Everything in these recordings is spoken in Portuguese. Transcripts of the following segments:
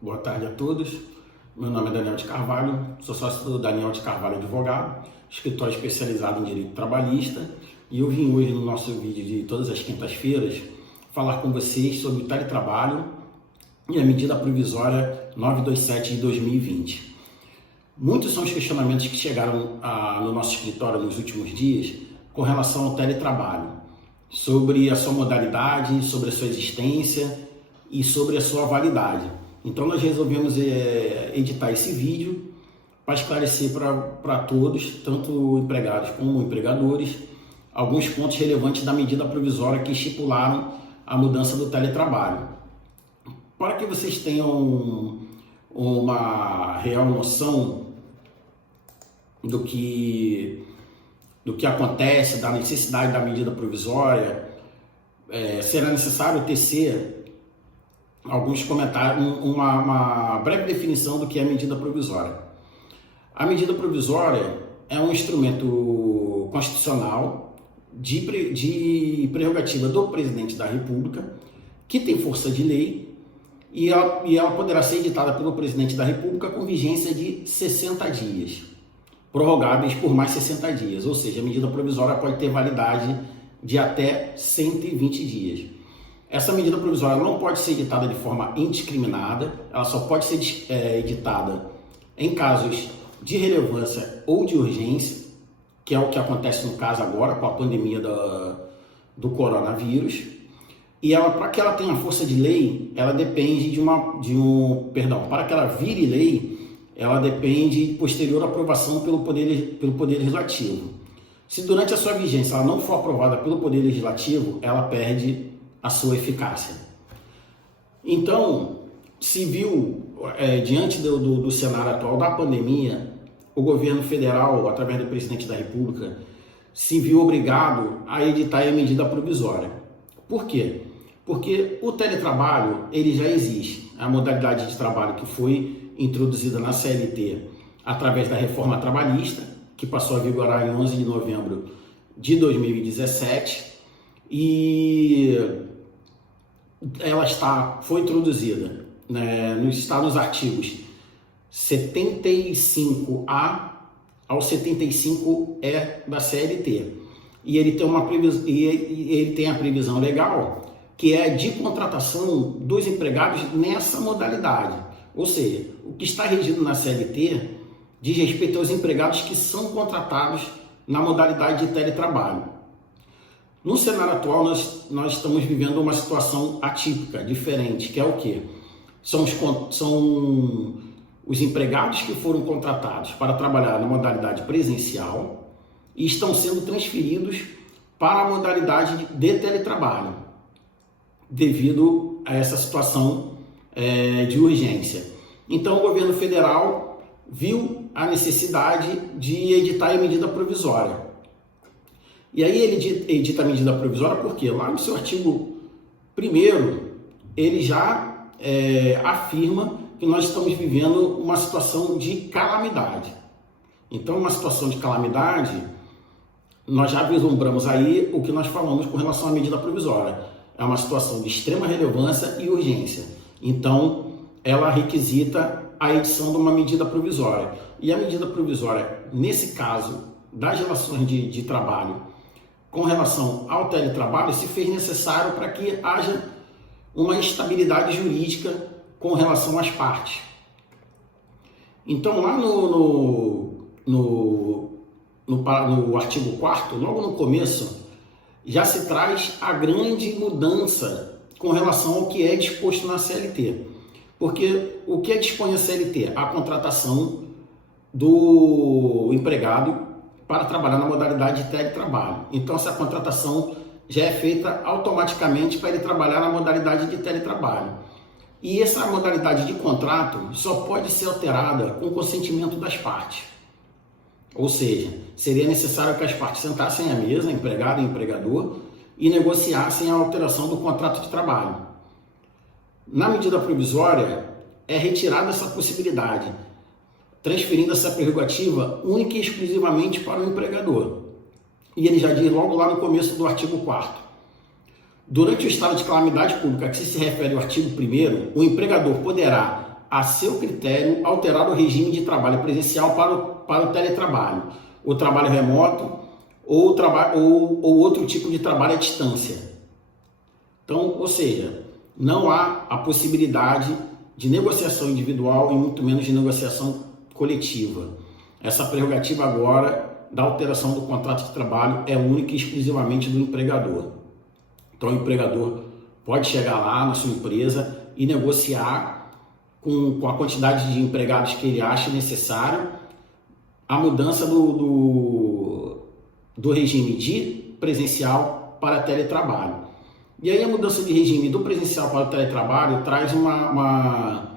Boa tarde a todos. Meu nome é Daniel de Carvalho, sou sócio do Daniel de Carvalho Advogado, escritório especializado em direito trabalhista, e eu vim hoje no nosso vídeo de todas as quintas-feiras falar com vocês sobre o teletrabalho e a medida provisória 927 de 2020. Muitos são os questionamentos que chegaram no nosso escritório nos últimos dias com relação ao teletrabalho, sobre a sua modalidade, sobre a sua existência e sobre a sua validade. Então nós resolvemos editar esse vídeo para esclarecer para todos, tanto empregados como empregadores, alguns pontos relevantes da medida provisória que estipularam a mudança do teletrabalho. Para que vocês tenham uma real noção do que acontece, da necessidade da medida provisória, será necessário tecer alguns comentários, uma breve definição do que é medida provisória. A medida provisória é um instrumento constitucional de prerrogativa do presidente da República, que tem força de lei, e ela poderá ser editada pelo presidente da República com vigência de 60 dias, prorrogáveis por mais 60 dias, ou seja, a medida provisória pode ter validade de até 120 dias. Essa medida provisória não pode ser editada de forma indiscriminada, ela só pode ser editada em casos de relevância ou de urgência, que é o que acontece no caso agora com a pandemia do coronavírus. E para que ela tenha força de lei, ela depende para que ela vire lei, ela depende de posterior aprovação pelo Poder Legislativo. Se durante a sua vigência ela não for aprovada pelo Poder Legislativo, ela perde a sua eficácia. Então, se viu, diante do cenário atual da pandemia, o governo federal, através do presidente da República, se viu obrigado a editar a medida provisória. Por quê? Porque o teletrabalho, ele já existe. A modalidade de trabalho que foi introduzida na CLT através da reforma trabalhista, que passou a vigorar em 11 de novembro de 2017, e ela foi introduzida, está nos artigos 75A ao 75E da CLT. E ele tem a previsão legal, que é de contratação dos empregados nessa modalidade. Ou seja, o que está regido na CLT diz respeito aos empregados que são contratados na modalidade de teletrabalho. No cenário atual, nós estamos vivendo uma situação atípica, diferente, que é o quê? São os empregados que foram contratados para trabalhar na modalidade presencial e estão sendo transferidos para a modalidade de teletrabalho, devido a essa situação de urgência. Então, o governo federal viu a necessidade de editar a medida provisória. E aí ele edita a medida provisória porque lá no seu artigo 1º, ele já afirma que nós estamos vivendo uma situação de calamidade. Então, uma situação de calamidade, nós já vislumbramos aí o que nós falamos com relação à medida provisória. É uma situação de extrema relevância e urgência. Então, ela requisita a edição de uma medida provisória. E a medida provisória, nesse caso, das relações de trabalho, com relação ao teletrabalho, se fez necessário para que haja uma estabilidade jurídica com relação às partes. Então, lá no artigo 4º, logo no começo, já se traz a grande mudança com relação ao que é disposto na CLT. Porque o que dispõe a CLT? A contratação do empregado para trabalhar na modalidade de teletrabalho. Então, essa contratação já é feita automaticamente para ele trabalhar na modalidade de teletrabalho. E essa modalidade de contrato só pode ser alterada com consentimento das partes. Ou seja, seria necessário que as partes sentassem à mesa, empregado e empregador, e negociassem a alteração do contrato de trabalho. Na medida provisória, é retirada essa possibilidade, transferindo essa prerrogativa única e exclusivamente para o empregador. E ele já diz logo lá no começo do artigo 4º. Durante o estado de calamidade pública, que se refere ao artigo 1º, o empregador poderá, a seu critério, alterar o regime de trabalho presencial para o teletrabalho, o trabalho remoto ou outro tipo de trabalho à distância. Então, ou seja, não há a possibilidade de negociação individual e muito menos de negociação coletiva. Essa prerrogativa agora da alteração do contrato de trabalho é única e exclusivamente do empregador. Então, o empregador pode chegar lá na sua empresa e negociar com a quantidade de empregados que ele acha necessário a mudança do regime de presencial para teletrabalho. E aí a mudança de regime do presencial para o teletrabalho traz uma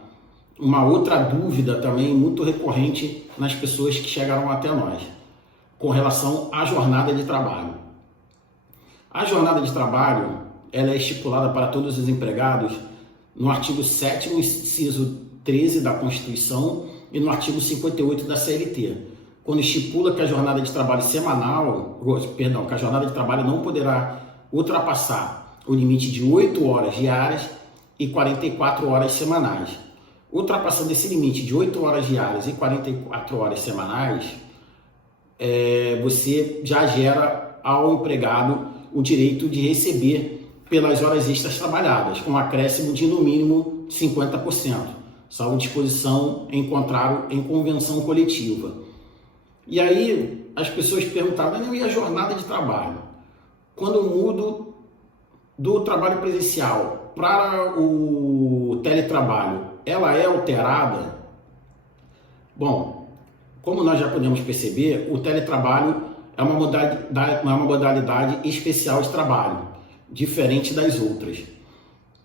outra dúvida também muito recorrente nas pessoas que chegaram até nós, com relação à jornada de trabalho. A jornada de trabalho ela é estipulada para todos os empregados no artigo 7º, inciso 13 da Constituição e no artigo 58 da CLT, quando estipula que a jornada de trabalho que a jornada de trabalho não poderá ultrapassar o limite de 8 horas diárias e 44 horas semanais. Ultrapassando esse limite de 8 horas diárias e 44 horas semanais, você já gera ao empregado o direito de receber pelas horas extras trabalhadas, com um acréscimo de no mínimo 50%, salvo disposição encontrado em convenção coletiva. E aí as pessoas perguntavam, e a jornada de trabalho? Quando eu mudo do trabalho presencial para o teletrabalho, ela é alterada? Bom, como nós já podemos perceber, o teletrabalho é uma modalidade especial de trabalho, diferente das outras.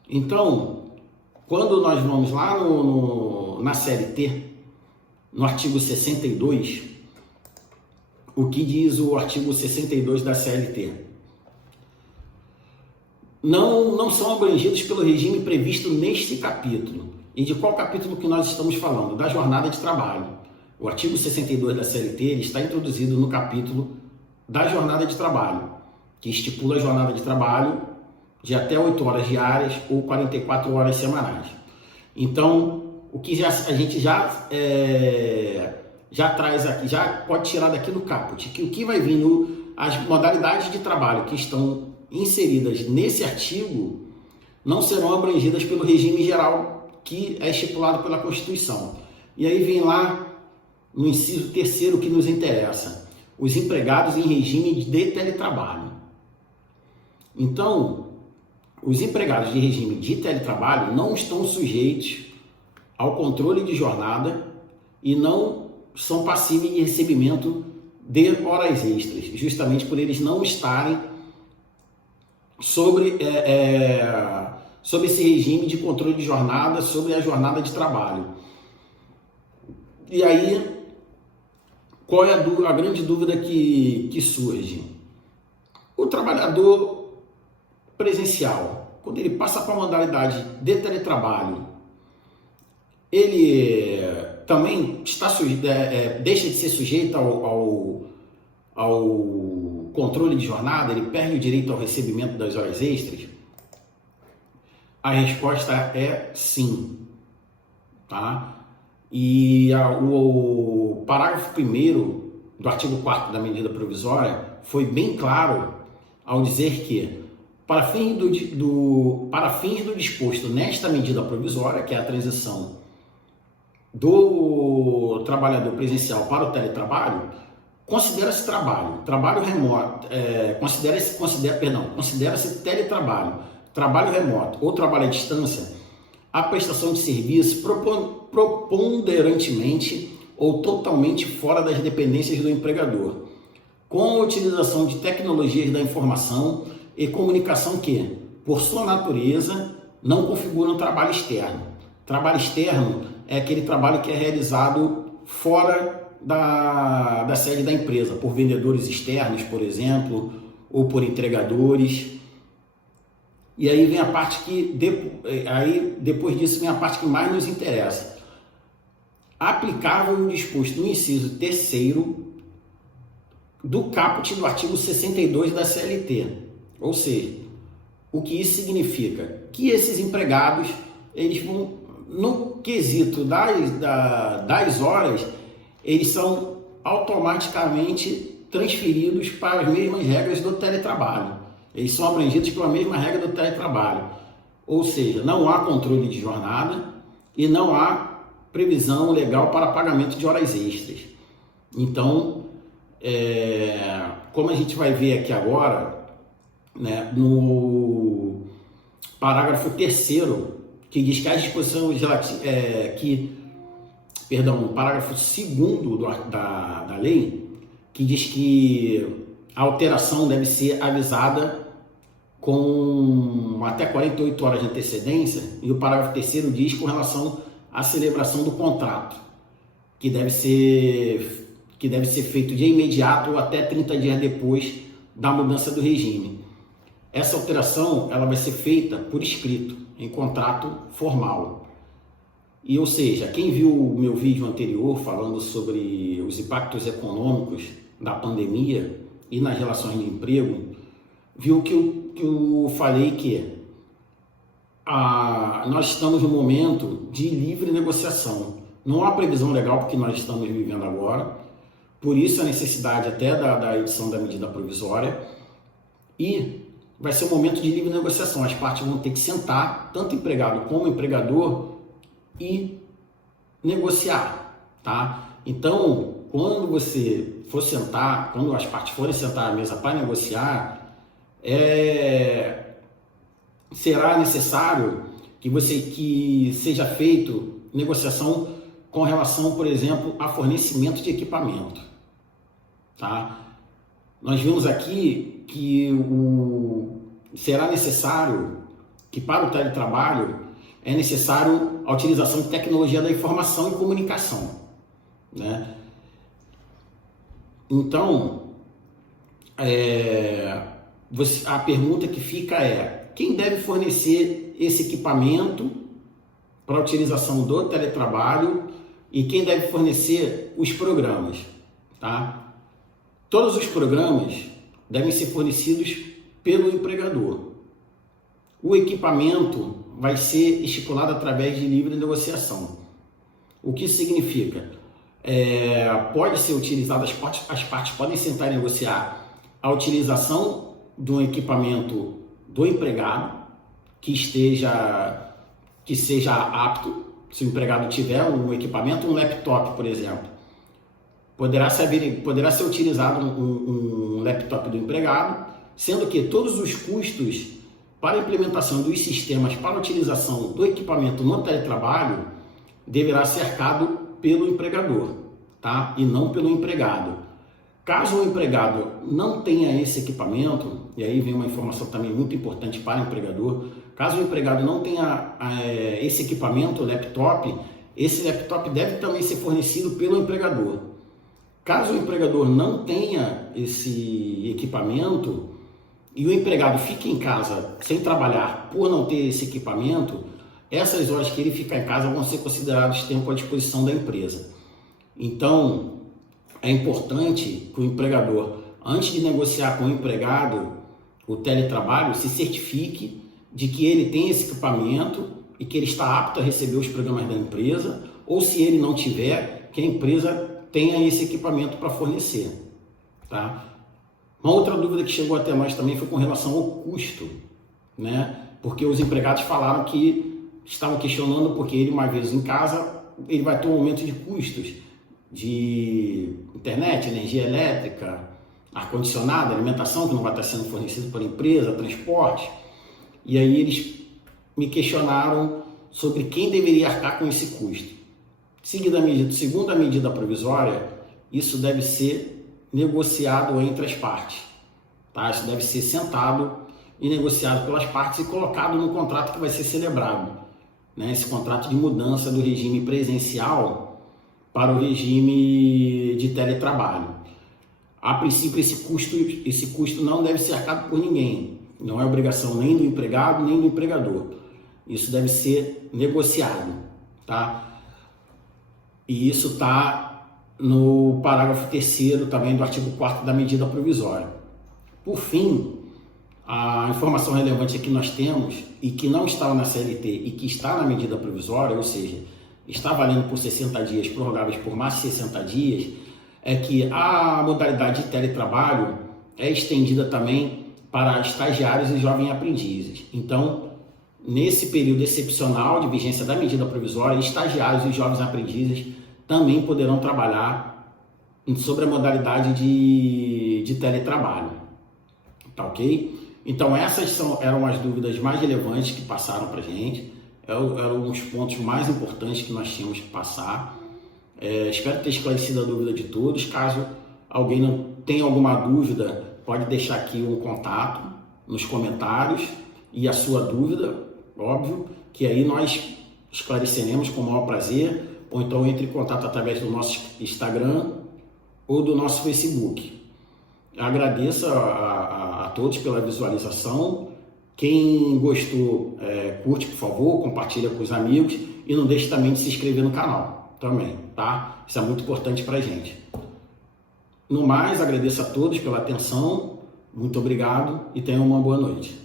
Então, quando nós vamos lá na CLT, no artigo 62, o que diz o artigo 62 da CLT? Não são abrangidos pelo regime previsto neste capítulo. E de qual capítulo que nós estamos falando? Da jornada de trabalho. O artigo 62 da CLT ele está introduzido no capítulo da jornada de trabalho, que estipula a jornada de trabalho de até 8 horas diárias ou 44 horas semanais. Então, o que a gente já traz aqui, já pode tirar daqui no caput, que o que vai vir as modalidades de trabalho que estão inseridas nesse artigo não serão abrangidas pelo regime geral que é estipulado pela Constituição. E aí vem lá no inciso 3º que nos interessa, os empregados em regime de teletrabalho. Então, os empregados de regime de teletrabalho não estão sujeitos ao controle de jornada e não são passíveis de recebimento de horas extras, justamente por eles não estarem sobre esse regime de controle de jornada, sobre a jornada de trabalho. E aí, qual é a grande dúvida que surge? O trabalhador presencial, quando ele passa para a modalidade de teletrabalho, ele também deixa de ser sujeito ao controle de jornada, ele perde o direito ao recebimento das horas extras? A resposta é sim, tá? E o parágrafo 1º do artigo 4º da medida provisória foi bem claro ao dizer que, para fins do disposto nesta medida provisória, que é a transição do trabalhador presencial para o teletrabalho, considera-se trabalho remoto, considera-se teletrabalho, trabalho remoto ou trabalho à distância, a prestação de serviço preponderantemente ou totalmente fora das dependências do empregador, com a utilização de tecnologias da informação e comunicação que, por sua natureza, não configuram trabalho externo. Trabalho externo é aquele trabalho que é realizado fora da sede da empresa, por vendedores externos, por exemplo, ou por entregadores. E aí vem a parte depois disso vem a parte que mais nos interessa. Aplicável o disposto no inciso 3º do caput do artigo 62 da CLT. Ou seja, o que isso significa? Que esses empregados eles vão no quesito das horas, eles são automaticamente transferidos para as mesmas regras do teletrabalho. Eles são abrangidos pela mesma regra do teletrabalho. Ou seja, não há controle de jornada e não há previsão legal para pagamento de horas extras. Então, como a gente vai ver aqui agora, né, no parágrafo 3º, que diz que as disposições no parágrafo 2º da lei, que diz que a alteração deve ser avisada com até 48 horas de antecedência, e o parágrafo 3º diz com relação à celebração do contrato, que deve ser feito de imediato ou até 30 dias depois da mudança do regime. Essa alteração ela vai ser feita por escrito, em contrato formal. E, ou seja, quem viu o meu vídeo anterior falando sobre os impactos econômicos da pandemia e nas relações de emprego, viu que eu falei que nós estamos no momento de livre negociação. Não há previsão legal porque nós estamos vivendo agora, por isso a necessidade até da edição da medida provisória, e vai ser um momento de livre negociação. As partes vão ter que sentar, tanto empregado como empregador, e negociar, tá? Então, quando você for sentar, quando as partes forem sentar à mesa para negociar, será necessário que seja feito negociação com relação, por exemplo, a fornecimento de equipamento, tá? Nós vimos aqui que será necessário que para o teletrabalho é necessário a utilização de tecnologia da informação e comunicação, né? Então, a pergunta que fica é: quem deve fornecer esse equipamento para a utilização do teletrabalho e quem deve fornecer os programas, tá? Todos os programas devem ser fornecidos pelo empregador. O equipamento vai ser estipulado através de livre negociação. O que significa? Pode ser utilizado, as partes podem sentar e negociar a utilização do equipamento do empregado que seja apto. Se o empregado tiver um equipamento, um laptop, por exemplo, poderá ser utilizado um laptop do empregado, sendo que todos os custos para a implementação dos sistemas para a utilização do equipamento no teletrabalho deverá ser arcado pelo empregador, tá? E não pelo empregado. Caso o empregado não tenha esse equipamento, e aí vem uma informação também muito importante para o empregador, caso o empregado não tenha esse equipamento, esse laptop deve também ser fornecido pelo empregador. Caso o empregador não tenha esse equipamento e o empregado fique em casa sem trabalhar por não ter esse equipamento, essas horas que ele ficar em casa vão ser consideradas tempo à disposição da empresa. Então, é importante que o empregador, antes de negociar com o empregado o teletrabalho, se certifique de que ele tem esse equipamento e que ele está apto a receber os programas da empresa, ou se ele não tiver, que a empresa tenha esse equipamento para fornecer, tá? Uma outra dúvida que chegou até nós também foi com relação ao custo, né? Porque os empregados falaram que estavam questionando porque ele, uma vez em casa, ele vai ter um aumento de custos de internet, energia elétrica, ar-condicionado, alimentação que não vai estar sendo fornecido pela empresa, transporte. E aí eles me sobre quem deveria arcar com esse custo. Segundo a medida provisória, isso deve ser negociado entre as partes, tá? Isso deve ser sentado e negociado pelas partes e colocado no contrato que vai ser celebrado, né? Esse contrato de mudança do regime presencial para o regime de teletrabalho. A princípio, esse custo não deve ser arcado por ninguém, não é obrigação nem do empregado nem do empregador. Isso deve ser negociado, tá? E isso está no parágrafo 3º também do artigo 4º da medida provisória. Por fim, A informação relevante que nós temos e que não está na CLT e que está na medida provisória, ou seja, está valendo por 60 dias, prorrogáveis por mais de 60 dias, é que a modalidade de teletrabalho é estendida também para estagiários e jovens aprendizes. Então, nesse período excepcional de vigência da medida provisória, estagiários e jovens aprendizes também poderão trabalhar sobre a modalidade de teletrabalho. Tá ok? Então essas eram as dúvidas mais relevantes que passaram para a gente, eram os pontos mais importantes que nós tínhamos que passar. Espero ter esclarecido a dúvida de todos. Caso alguém não tenha alguma dúvida, pode deixar aqui um contato nos comentários e a sua dúvida, óbvio, que aí nós esclareceremos com o maior prazer, ou então entre em contato através do nosso Instagram ou do nosso Facebook. Agradeço a todos pela visualização. Quem gostou, curte, por favor, compartilha com os amigos e não deixe também de se inscrever no canal também, tá? Isso é muito importante pra gente. No mais, agradeço a todos pela atenção, muito obrigado e tenham uma boa noite.